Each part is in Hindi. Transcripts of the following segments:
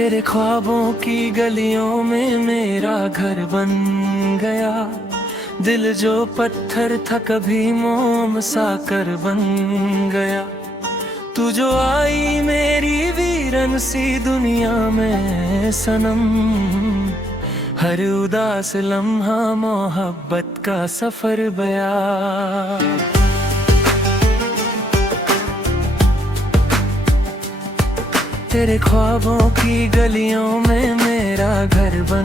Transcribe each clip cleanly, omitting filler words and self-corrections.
तेरे ख्वाबों की गलियों में मेरा घर बन गया। दिल जो पत्थर था कभी मोम सा कर बन गया। तू जो आई मेरी वीरन सी दुनिया में सनम, हर उदास लम्हा मोहब्बत का सफर बया। तेरे ख्वाबों की गलियों में मेरा घर बन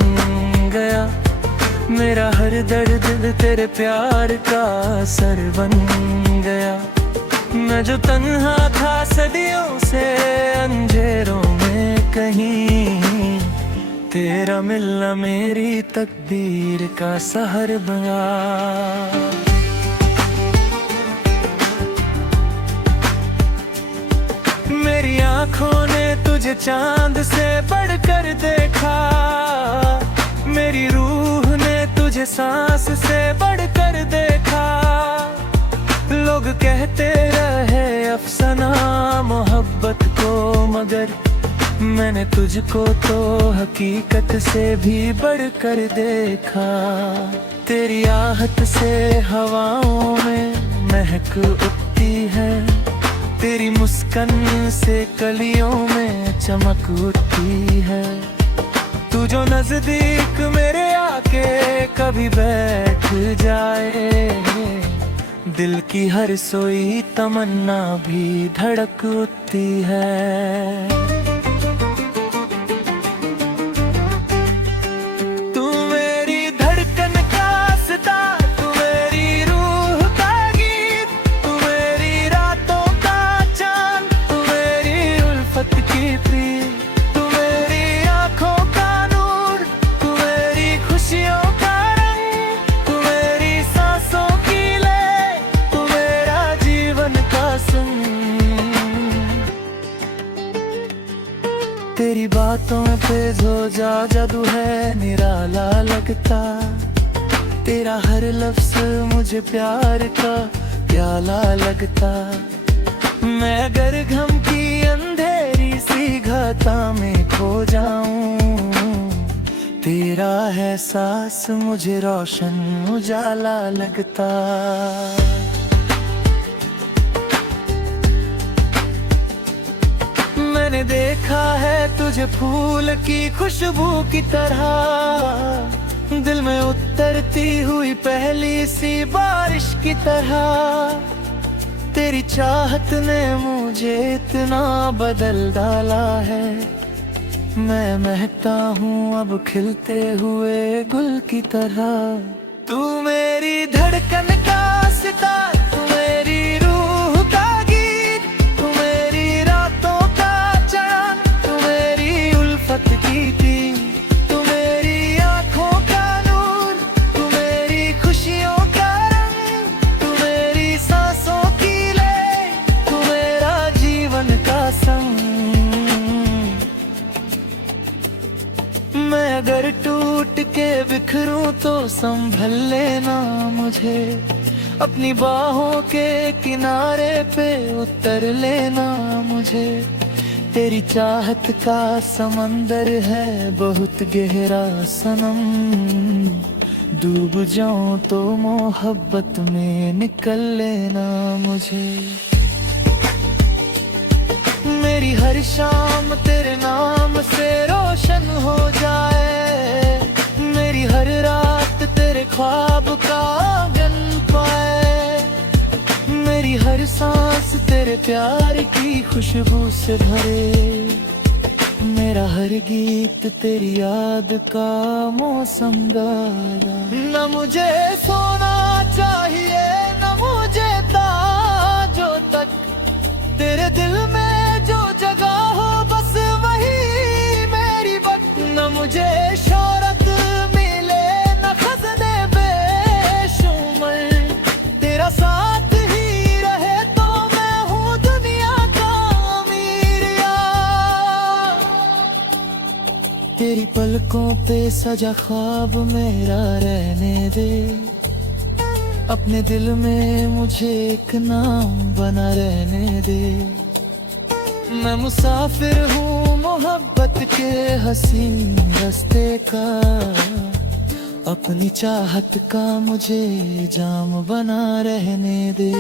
गया। मेरा हर दर्द तेरे प्यार का असर बन गया। मैं जो तन्हा था सदियों से अंधेरों में कहीं, तेरा मिलना मेरी तकदीर का सहर बना। मेरी आँखों ने तुझे चांद से बढ़कर देखा। मेरी रूह ने तुझे सांस से बढ़कर देखा। लोग कहते रहे अफसाना मोहब्बत को, मगर मैंने तुझको तो हकीकत से भी बढ़कर देखा। तेरी आहट से हवाओं में महक उठती है। तेरी मुस्कान से कलियों में चमक उठती है। तू जो नजदीक मेरे आके कभी बैठ जाए, दिल की हर सोई तमन्ना भी धड़क उठती है। तेरी बातों पे जो जादू है निराला लगता। तेरा हर लफ्ज मुझे प्यार का प्याला लगता। मैं अगर गम की अंधेरी सी घटा में खो जाऊं, तेरा एहसास मुझे रोशन उजाला लगता। मैंने देखा है तुझे फूल की खुशबू की तरह, दिल में उतरती हुई पहली सी बारिश की तरह। तेरी चाहत ने मुझे इतना बदल डाला है। मैं महकता हूँ अब खिलते हुए गुल की तरह। तू मेरी धड़कन का सितारा, तू मेरी रूह का गीत, तू मेरी रातों का चांद, तू मेरी उल्फत की तीर, तू मेरी आँखों का नूर, तू मेरी खुशियों का रंग, तू मेरी सांसों की ले, तू मेरा जीवन का संग। मैं अगर टूट के बिखरूं तो संभल लेना मुझे। अपनी बाहों के किनारे पे उतर लेना मुझे। तेरी चाहत का समंदर है बहुत गहरा सनम। डूब जाऊं तो मोहब्बत में निकल लेना मुझे। मेरी हर शाम तेरे नाम से रोशन हो जाए। मेरी हर रात तेरे ख्वाब का आंगन पाए। मेरी हर सांस तेरे प्यार की खुशबू से भरे। मेरा हर गीत तेरी याद का मौसम गाया। न मुझे सोना चाहिए न मुझे ताजों तक, तेरे दिल में जो जगह हो बस वही मेरी वक्त। न मुझे शोहरत मिले न खज़ने बेशुमार, तेरा साथ ही रहे तो मैं हूँ दुनिया का अमीर यार। तेरी पलकों पे सजा ख्वाब मेरा रहने दे। अपने दिल में मुझे एक नाम बना रहने दे। मैं मुसाफिर हूँ मोहब्बत के हसीन रास्ते का, अपनी चाहत का मुझे जाम बना रहने दे।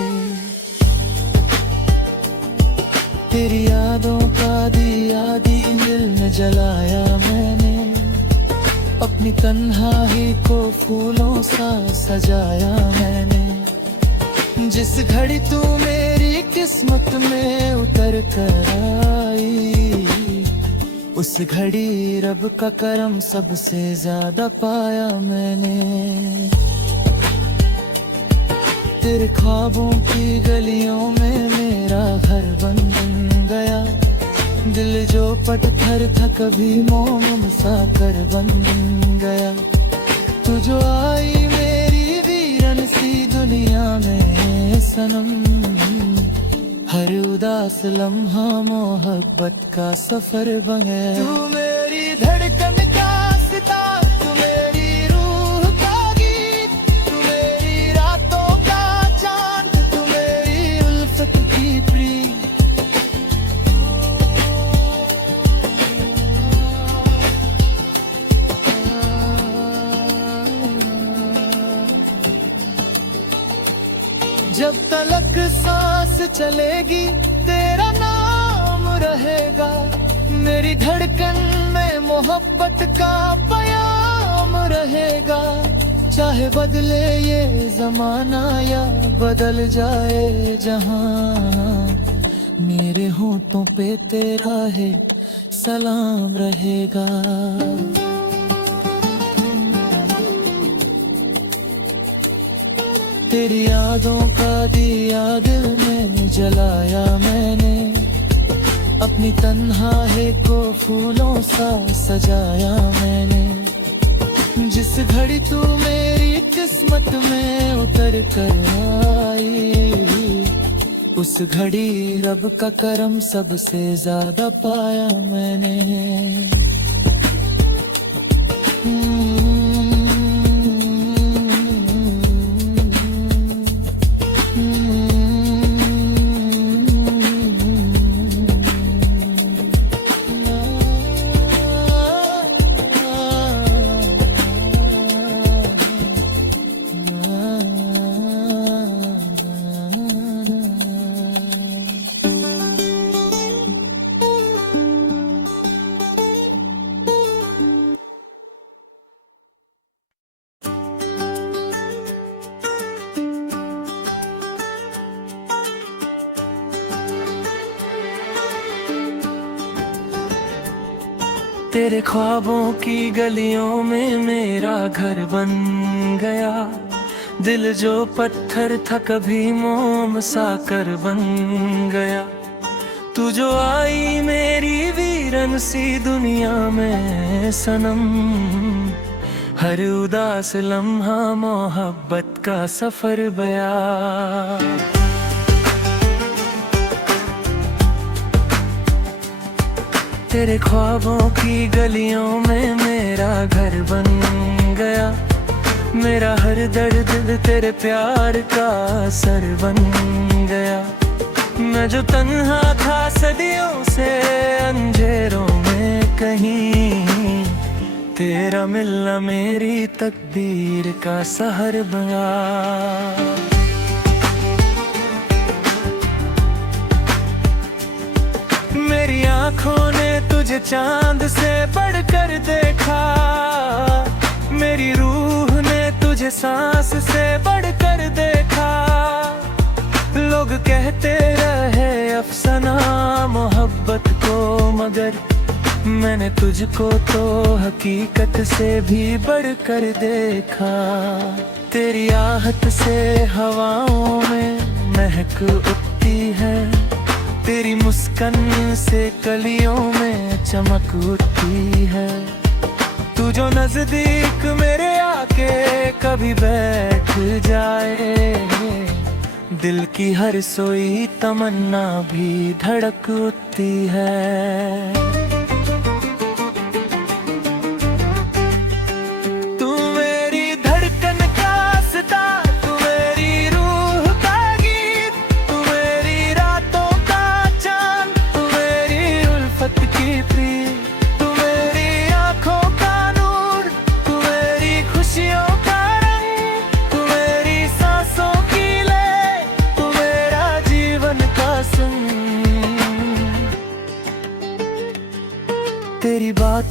तेरी यादों का दिया दिल में जलाया मैंने, अपनी तन्हाई को फूलों सा सजाया मैंने। जिस घड़ी तू मेरी किस्मत में उतर कर आई, उस घड़ी रब का करम सबसे ज्यादा पाया मैंने। तेरे ख्वाबों की गलियों में मेरा घर बन गया, दिल जो पत्थर था कभी मोम सा कर बन गया। तू जो आई मेरी वीरन सी दुनिया में सनम, हर उदास लम्हा मोहब्बत का सफर बन गया। तू मेरी धड़कन का सितार, तू मेरी रूह का गीत, तू मेरी रातों का चांद, तू मेरी उल्फत की प्रीत। जब तलक सांस चलेगी तेरा नाम रहेगा, मेरी धड़कन में मोहब्बत का पयाम रहेगा। चाहे बदले ये जमाना या बदल जाए जहां, मेरे होंठों पे तेरा है सलाम रहेगा। तेरी यादों का दिया दिल में जलाया मैंने, अपनी तन्हाई को फूलों सा सजाया मैंने। जिस घड़ी तू मेरी किस्मत में उतर कर आई, उस घड़ी रब का करम सबसे ज्यादा पाया मैंने। तेरे ख्वाबों की गलियों में मेरा घर बन गया, दिल जो पत्थर था कभी मोम सा कर बन गया। तू जो आई मेरी वीरन सी दुनिया में सनम, हर उदास लम्हा मोहब्बत का सफर बया। तेरे ख्वाबों की गलियों में मेरा घर बन गया, मेरा हर दर्द दिल तेरे प्यार का असर बन गया। मैं जो तन्हा था सदियों से अंधेरों में कहीं, तेरा मिलना मेरी तकदीर का सहर बना। मेरी आँखों ने तुझे चांद से बढ़कर देखा, मेरी रूह ने तुझे सांस से बढ़कर देखा। लोग कहते रहे अफसाना मोहब्बत को, मगर मैंने तुझको तो हकीकत से भी बढ़कर देखा। तेरी आहट से हवाओं में महक उठती है, तेरी मुस्कान से कलियों में चमक उठती है। तू जो नजदीक मेरे आके कभी बैठ जाए, दिल की हर सोई तमन्ना भी धड़क उठती है।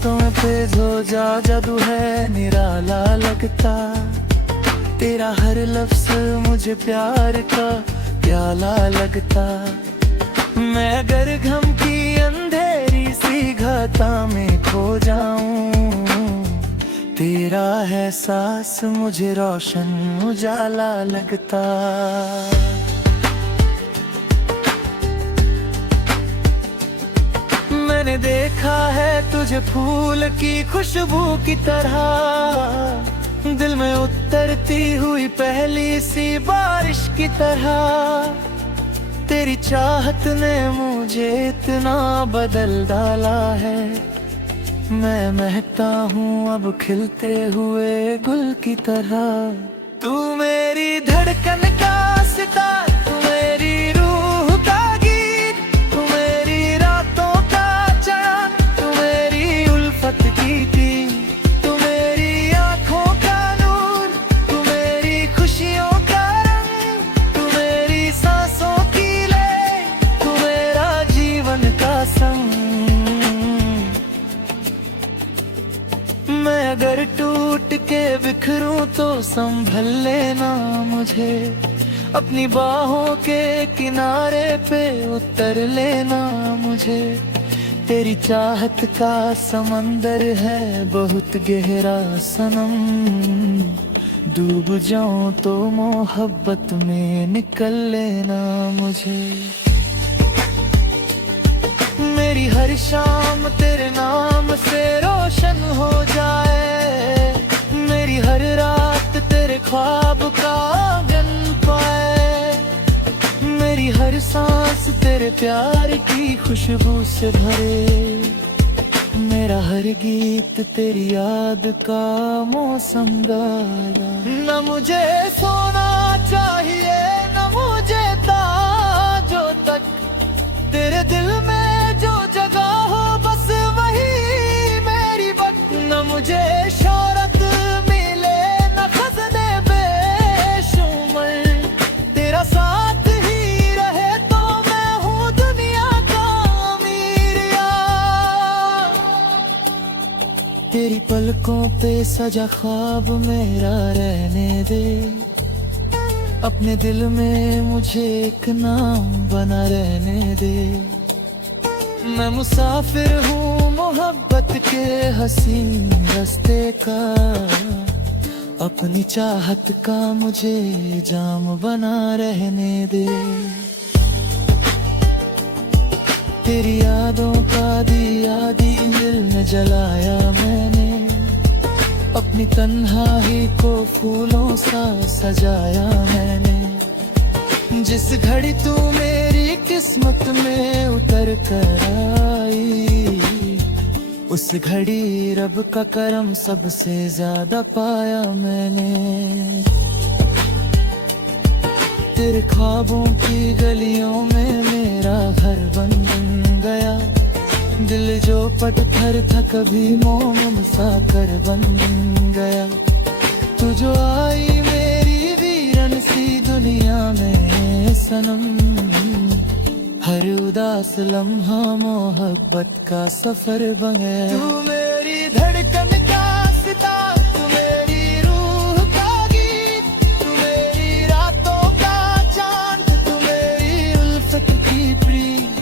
बातों पे जो जादू है निराला लगता। तेरा हर लफ्ज़ मुझे प्यार का प्याला लगता। मैं अगर गम की अंधेरी सी घटा में खो जाऊं, तेरा एहसास मुझे रोशन उजाला लगता। मैंने देखा है तुझे फूल की खुशबू की तरह, दिल में उतरती हुई पहली सी बारिश की तरह। तेरी चाहत ने मुझे इतना बदल डाला है, मैं महकता हूँ अब खिलते हुए गुल की तरह। तू मेरी धड़कन का सितार, तू मेरी रूह का गीत, तू मेरी रातों का चाँद, तू मेरी उल्फत की थी, तू मेरी आँखों का नूर, तू मेरी खुशियों का रंग, तू मेरी सांसों की ले, तू मेरा जीवन का संग। मैं अगर टूट के बिखरूं तो संभल लेना मुझे, अपनी बाहों के किनारे पे उतर लेना मुझे। तेरी चाहत का समंदर है बहुत गहरा सनम, डूब जाऊं तो मोहब्बत में निकल लेना मुझे। मेरी हर शाम तेरे नाम से रोशन हो जाए, मेरी हर रात तेरे ख्वाब का आंगन पाए, मेरी हर सांस तेरे प्यार की खुशबू से भरे, मेरा हर गीत तेरी याद का मौसम गाया। न मुझे सोना चाहिए न मुझे ताजों तक, तेरे दिल में जगह हो बस वही मेरी वक्त। न मुझे शोहरत मिले न खज़ने बेशुमार, तेरा साथ ही रहे तो मैं हूँ दुनिया का अमीर यार। तेरी पलकों पे सजा ख्वाब मेरा रहने दे, अपने दिल में मुझे एक नाम बना रहने दे। मैं मुसाफिर हूँ मोहब्बत के हसीन रास्ते का, अपनी चाहत का मुझे जाम बना रहने दे। तेरी यादों का दिया दिल में जलाया मैंने, अपनी तन्हाई को फूलों सा सजाया मैंने। जिस घड़ी तू मेरी किस्मत में उतर कर आई, उस घड़ी रब का करम सबसे ज्यादा पाया मैंने। तेरे ख्वाबों की गलियों में मेरा घर बन गया, दिल जो पत्थर था कभी मोम सा कर बन गया। तू जो आई मेरी वीरन सी दुनिया में सनम, हर उदास लम्हा मोहब्बत का सफर बन गया। तू मेरी धड़कन का सितार, तू मेरी रूह का गीत, तू मेरी रातों का चांद, तू मेरी उल्फत की प्रीत।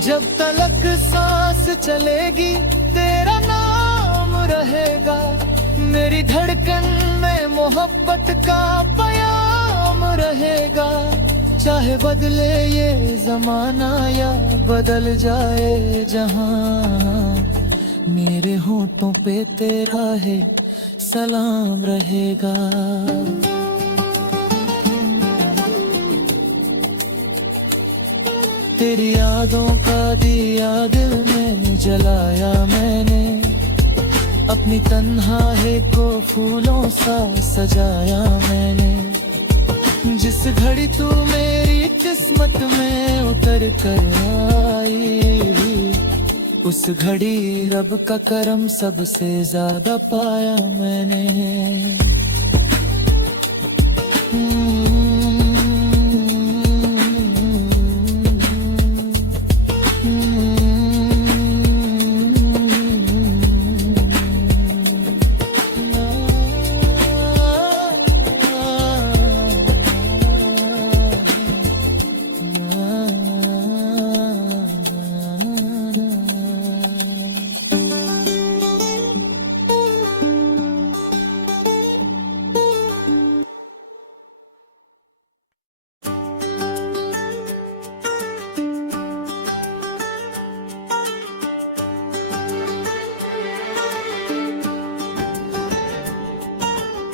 जब तलक सांस चलेगी तेरा नाम रहेगा, मेरी धड़कन में मोहब्बत का प्याम रहेगा। चाहे बदले ये जमाना या बदल जाए जहां, मेरे होठों पे तेरा है सलाम रहेगा। तेरी यादों का दिया दिल में जलाया मैंने, अपनी तन्हाई को फूलों सा सजाया मैंने। जिस घड़ी तू मेरी किस्मत में उतर कर आई, उस घड़ी रब का करम सबसे ज्यादा पाया मैंने।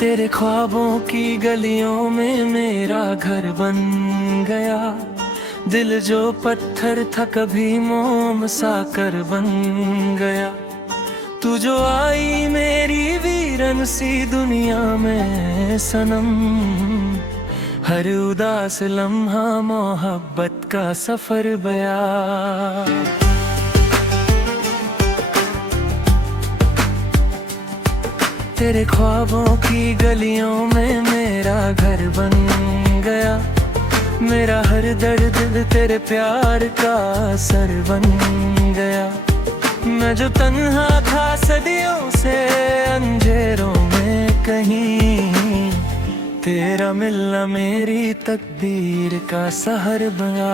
तेरे ख्वाबों की गलियों में मेरा घर बन गया। दिल जो पत्थर था कभी मोम सा कर बन गया। तू जो आई मेरी वीरन सी दुनिया में सनम, हर उदास लम्हा मोहब्बत का सफर बया। तेरे ख्वाबों की गलियों में मेरा घर बन गया। मेरा हर दर्द तेरे प्यार का असर बन गया। मैं जो तन्हा था सदियों से अंधेरों में कहीं, तेरा मिलना मेरी तकदीर का सहर बना।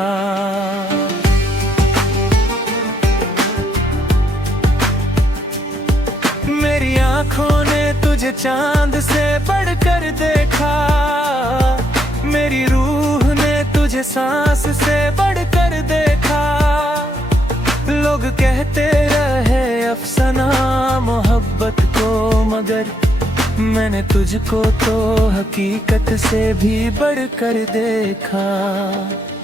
मेरी आँखों ने तुझे चांद से बढ़कर देखा। मेरी रूह ने तुझे सांस से बढ़कर देखा। लोग कहते रहे अफसाना मोहब्बत को, मगर मैंने तुझको तो हकीकत से भी बढ़कर देखा।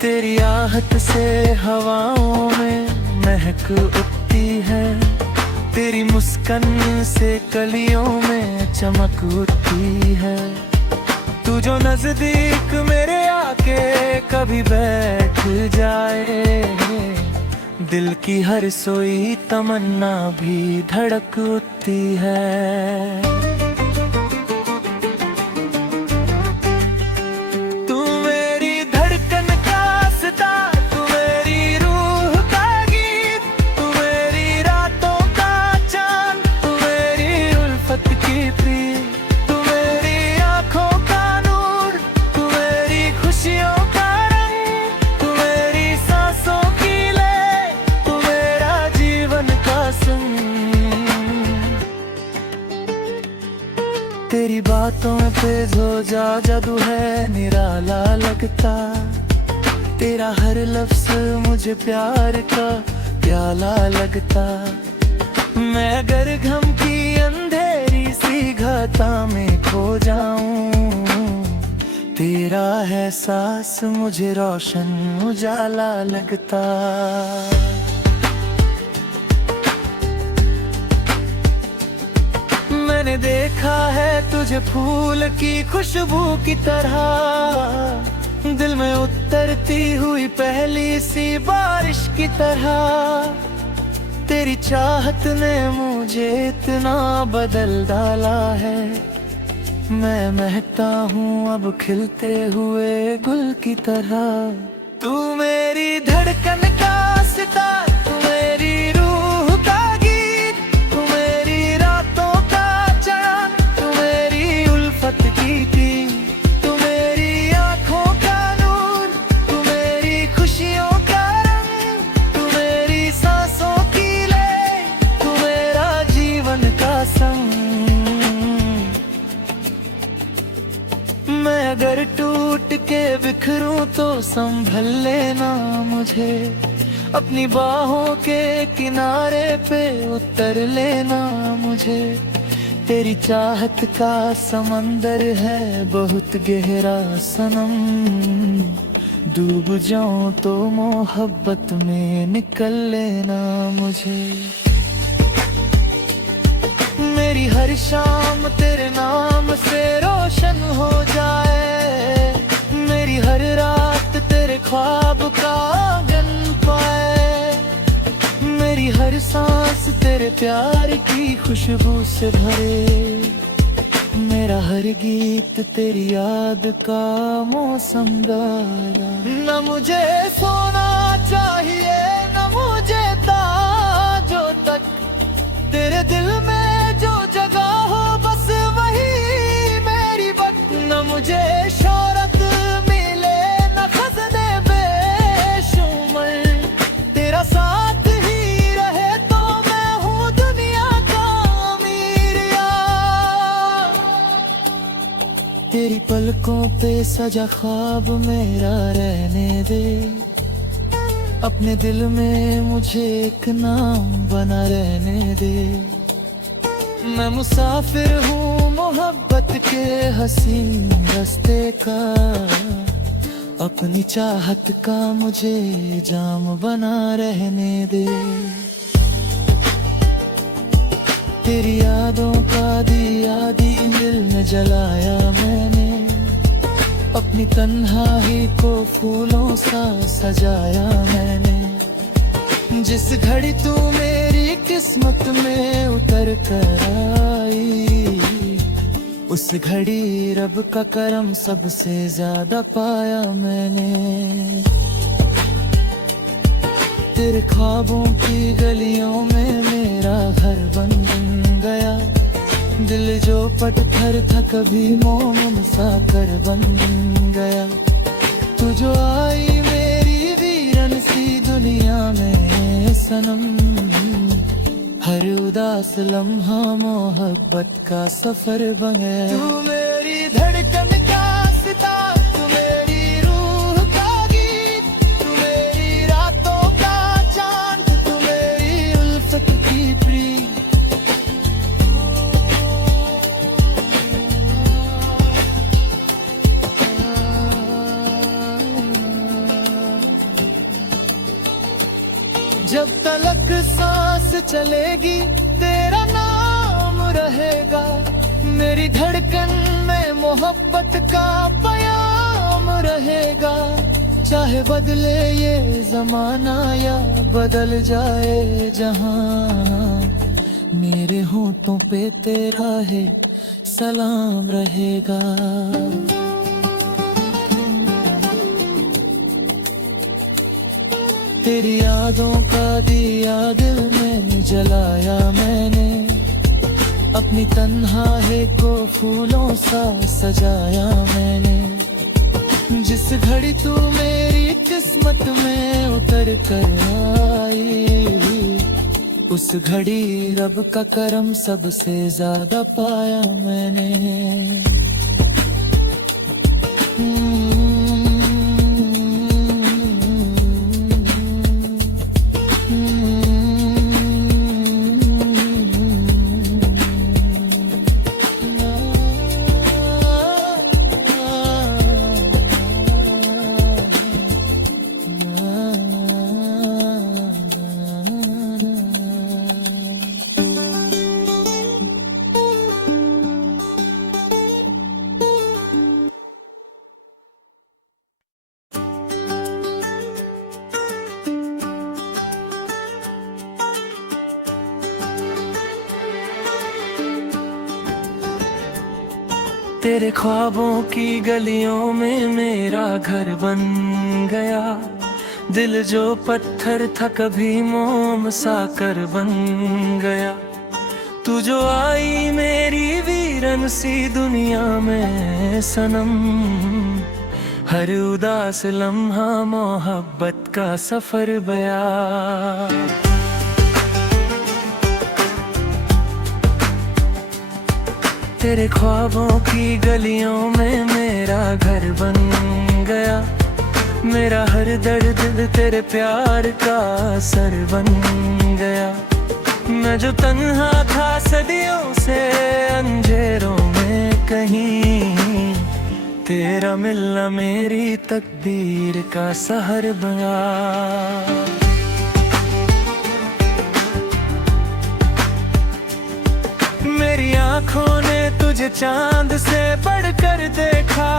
तेरी आहट से हवाओं में महक उठती है। तेरी मुस्कान से कलियों में चमक उठती है। तू जो नजदीक मेरे आके कभी बैठ जाए, दिल की हर सोई तमन्ना भी धड़क उठती है। तू मेरी धड़कन का सितार, तू मेरी रूह का गीत, तू मेरी रातों का चांद, तू मेरी उल्फत की प्रीत, तू मेरी आँखों का नूर, तू मेरी खुशियों का रंग, तू मेरी सांसों की लय, तू मेरा जीवन का संग। तेरी बातों पे जो जादू है निराला लगता। तेरा हर लफ्ज़ मुझे प्यार का प्याला लगता। मैं अगर गम की अंधेरी सी घटा में खो जाऊं, तेरा एहसास मुझे रोशन उजाला लगता। मैंने देखा है तुझे फूल की खुशबू की तरह, दिल में उतरती हुई पहली सी बारिश की तरह। तेरी चाहत ने मुझे इतना बदल डाला है। मैं महकता हूँ अब खिलते हुए गुल की तरह। तू मेरी धड़कन का सितार, तू मेरी रूह का गीत, तू मेरी रातों का चांद, तू मेरी उल्फत की पीर, तू मेरी आँखों का नूर, तू मेरी खुशियों का रंग, तू मेरी सांसों की लय, तू मेरा जीवन का संग। मैं अगर टूट के बिखरूं तो संभल लेना मुझे। अपनी बाहों के किनारे पे उतर लेना मुझे। तेरी चाहत का समंदर है बहुत गहरा सनम। डूब जाऊं तो मोहब्बत में निकल लेना मुझे। मेरी हर शाम तेरे नाम से रोशन हो जाए। मेरी हर रात तेरे ख्वाब का आंगन पाए। मेरी हर सांस तेरे प्यार की खुशबू से भरे। मेरा हर गीत तेरी याद का मौसम गाया। न मुझे सोना चाहिए न मुझे ताजों तक, तेरे दिल में जो जगह हो बस वही मेरी वक्त। न मुझे शोहरत मिले न खज़ने बेशुमार, तेरा साथ ही रहे तो मैं हूँ दुनिया का अमीर यार। तेरी पलकों पे सजा ख्वाब मेरा रहने दे। अपने दिल में मुझे एक नाम बना रहने दे। मैं मुसाफिर हूँ मोहब्बत के हसीन रास्ते का, अपनी चाहत का मुझे जाम बना रहने दे। तेरी यादों का दिया दिल में जलाया मैंने, अपनी तन्हाई को फूलों सा सजाया मैंने। जिस घड़ी तू मेरी किस्मत में उतर कर आई, उस घड़ी रब का करम सबसे ज्यादा पाया मैंने। तेरे ख्वाबों की गलियों में मेरा घर बन गया, दिल जो पत्थर था कभी मोम सा कर बन गया। तू जो आई मेरी वीरन सी दुनिया में सनम, हर उदास लम्हा मोहब्बत का सफर बन गया। तू मेरी धड़कन का सितार, तू मेरी रूह का गीत, तू मेरी रातों का चांद, तू मेरी उल्फत की प्रीत। जब तलक सांस चलेगी तेरा नाम रहेगा, मेरी धड़कन में मोहब्बत का प्याम रहेगा। चाहे बदले ये जमाना या बदल जाए जहां, मेरे होठों पे तेरा है सलाम रहेगा। तेरी यादों का दिया दिल में जलाया मैंने, अपनी तन्हाई को फूलों सा सजाया मैंने। जिस घड़ी तू मेरी किस्मत में उतर कर आई, उस घड़ी रब का करम सबसे ज्यादा पाया मैंने। तेरे ख्वाबों की गलियों में मेरा घर बन गया, दिल जो पत्थर था कभी मोम सा कर बन गया। तू जो आई मेरी वीरन सी दुनिया में सनम, हर उदास लम्हा मोहब्बत का सफर बया। तेरे ख्वाबों की गलियों में मेरा घर बन गया, मेरा हर दर्द तेरे प्यार का असर बन गया। मैं जो तन्हा था सदियों से अंधेरों में कहीं, तेरा मिलना मेरी तकदीर का सहर बना। मेरी आँखों ने तुझे चांद से बढ़कर देखा,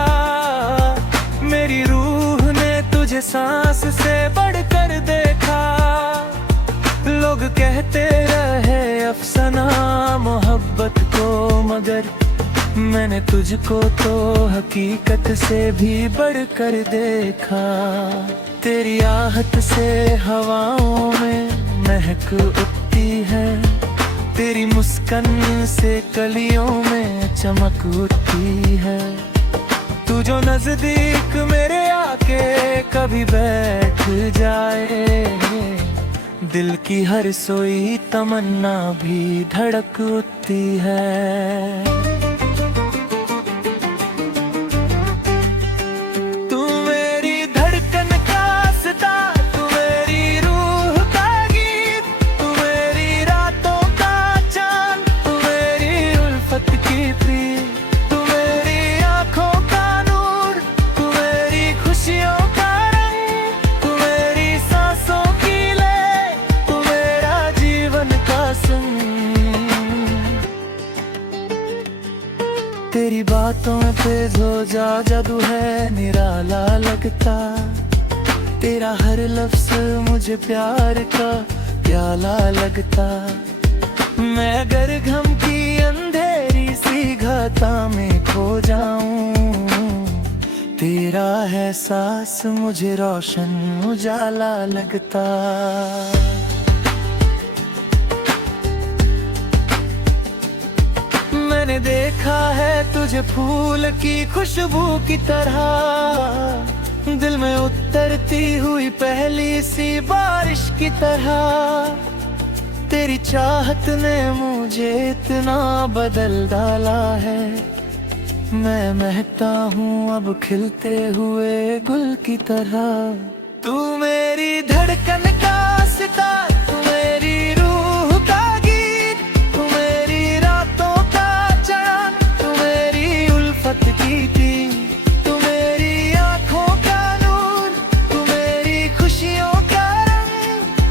मेरी रूह ने तुझे सांस से बढ़कर देखा। लोग कहते रहे अफसाना मोहब्बत को, मगर मैंने तुझको तो हकीकत से भी बढ़कर देखा। तेरी आहट से हवाओं में महक उठती है, तेरी मुस्कान से कलियों में चमक उठती है। तू जो नजदीक मेरे आके कभी बैठ जाए, दिल की हर सोई तमन्ना भी धड़क उठती है। पे जो जादू है निराला लगता। तेरा हर लफ्ज़ मुझे प्यार का प्याला लगता। मैं अगर गम की अंधेरी सी घाटा में खो जाऊं, तेरा एहसास मुझे रोशन उजाला लगता। मैंने देखा है तुझे फूल की खुशबू की तरह, दिल में उतरती हुई पहली सी बारिश की तरह। तेरी चाहत ने मुझे इतना बदल डाला है, मैं महकता हूँ अब खिलते हुए गुल की तरह। तू मेरी धड़कन का सितार, तू मेरी रूह का गीत, तू मेरी रातों का चांद, तू मेरी उल्फत की तीर, तू मेरी आँखों का नूर, तू मेरी खुशियों का रंग,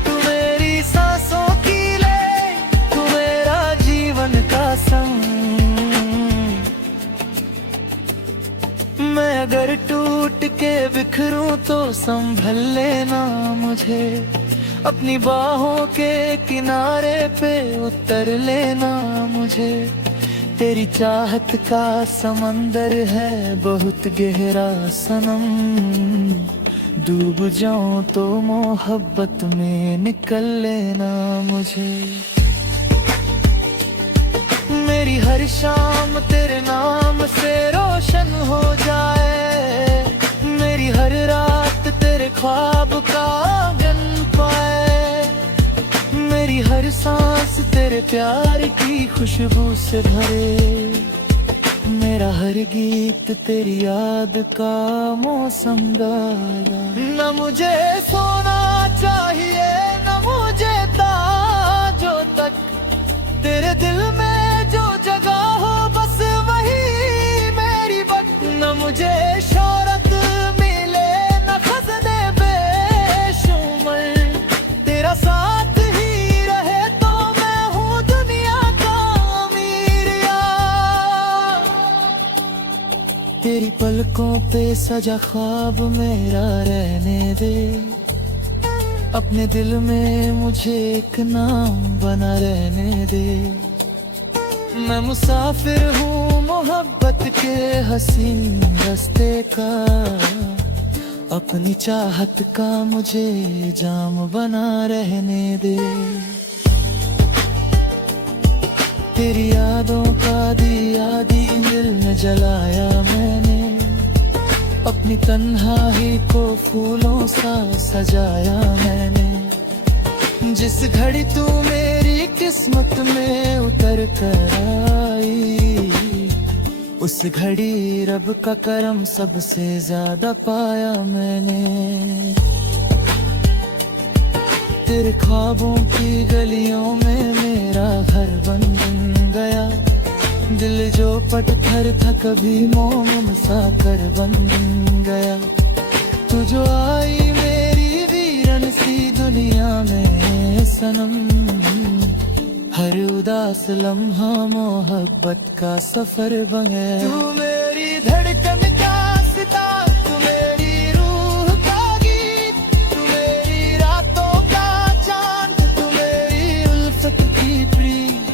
तू मेरी सांसों की ले, तू मेरा जीवन का संग। मैं अगर टूट के बिखरूं तो संभल लेना मुझे, अपनी बाहों के किनारे पे उतर लेना मुझे। तेरी चाहत का समंदर है बहुत गहरा सनम, डूब जाऊं तो मोहब्बत में निकल लेना मुझे। मेरी हर शाम तेरे नाम से रोशन हो जाए, मेरी हर रात तेरे ख्वाब का आंगन पाए, मेरी हर सांस तेरे प्यार की खुशबू से भरे, मेरा हर गीत तेरी याद का मौसम गाया। न मुझे सोना चाहिए न मुझे ताजों तक, तेरे दिल में जो जगह हो बस वही मेरी वक्त। न मुझे शोहरत मिले न खज़ाने बेशुमार, तेरा साथ ही रहे तो मैं हूँ दुनिया का अमीर यार। तेरी पलकों पे सजा ख्वाब मेरा रहने दे, अपने दिल में मुझे एक नाम बना रहने दे। मैं मुसाफिर हूँ मोहब्बत के हसीन रास्ते का, अपनी चाहत का मुझे जाम बना रहने दे। तेरी यादों का दिया दिल में जलाया मैंने, अपनी तन्हाई को फूलों सा सजाया मैंने। जिस घड़ी तू मेरी किस्मत में उतर कर आई, उस घड़ी रब का करम सबसे ज्यादा पाया मैंने। तेरे ख्वाबों की गलियों में मेरा घर बन गया, दिल जो पत्थर था कभी मोम सा कर बन गया। तू जो आई मेरी वीरन सी दुनिया में सनम, हर उदास लम्हा मोहब्बत का सफर बन गया। तू मेरी धड़कन का सितार, तू मेरी रूह का गीत, तू मेरी रातों का चांद, तू मेरी उल्फत की प्रीत।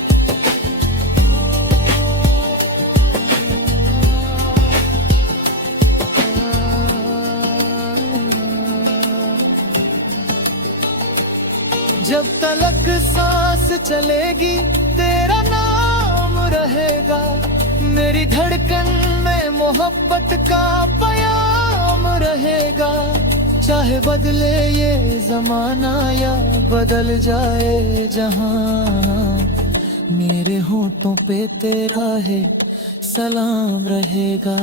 जब तलक सांस चलेगी तेरा नाम रहेगा, मेरी धड़कन में मोहब्बत का प्याम रहेगा। चाहे बदले ये जमाना या बदल जाए जहां, मेरे होठों पे तेरा है सलाम रहेगा।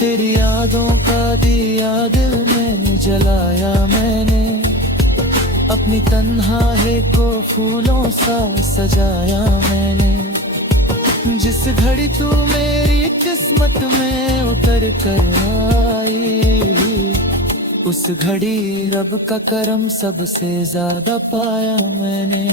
तेरी यादों का दिया दिल में जलाया मैंने, अपनी तन्हाई को फूलों सा सजाया मैंने। जिस घड़ी तू मेरी किस्मत में उतर कर आई, उस घड़ी रब का करम सबसे ज्यादा पाया मैंने।